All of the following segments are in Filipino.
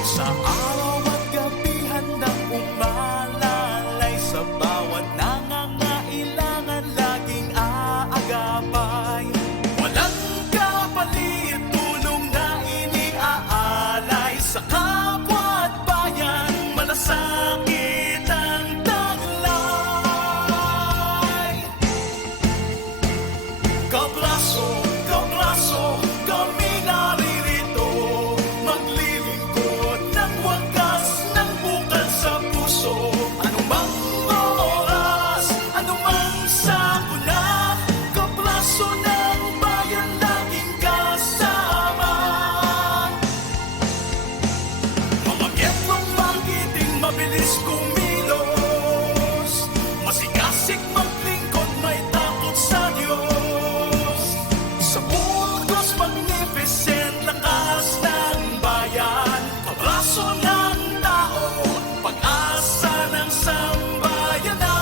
Sa araw at gabi handang umalalay, sa bawat nangangailangan laging aagapay. Walang kapalit, tulong na iniaalay, sa kapwa at bayan malasakit ang taglay. Kabraso, kabraso, kami naririto, maglilingkod ng wagas ng bukal sa puso. Anumang oras, anumang sakuna, kabraso ng bayan laging kasama. Mga metrong magiting mabilis kumilos, masigasig maglingkod may takot sa Diyos. Sa Burgos magnificent, lakas ng bayan, kabraso ng tao, pag-asa ng sambayanan.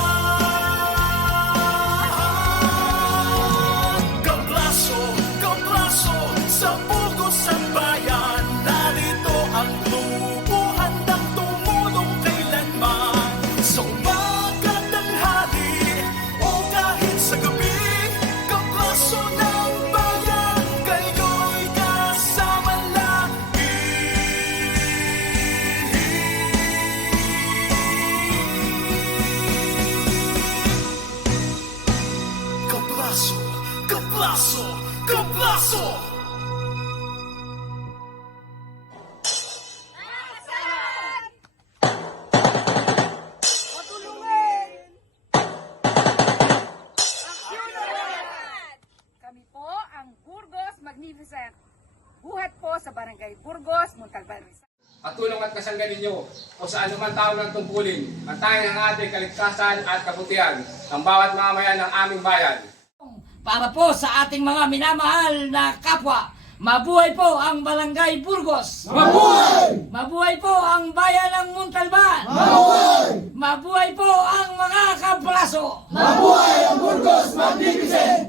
Kabraso, kabraso, sa Burgos ang bayan, narito ang grupo handang tumulong kailanman. Sa umaga, tanghali, o kahit sa gabi, kabraso ng bayan, kayo'y kasama lagi. Kabraso, kabraso, kabraso! Kami po ang Burgos Magnificent. Buhat po sa Barangay Burgos, Montalban, Rizal. At tulong at kasanggan ninyo o sa anuman tao ng tungkulin, antayin ang ating kaligtasan at kabutihan ng bawat mamamayan ng aming bayan. Para po sa ating mga minamahal na kapwa, mabuhay po ang Barangay Burgos! Mabuhay! Mabuhay po ang bayan ng Montalban! Mabuhay! Mabuhay po ang mga kabraso! Mabuhay ang Burgos Magnificent!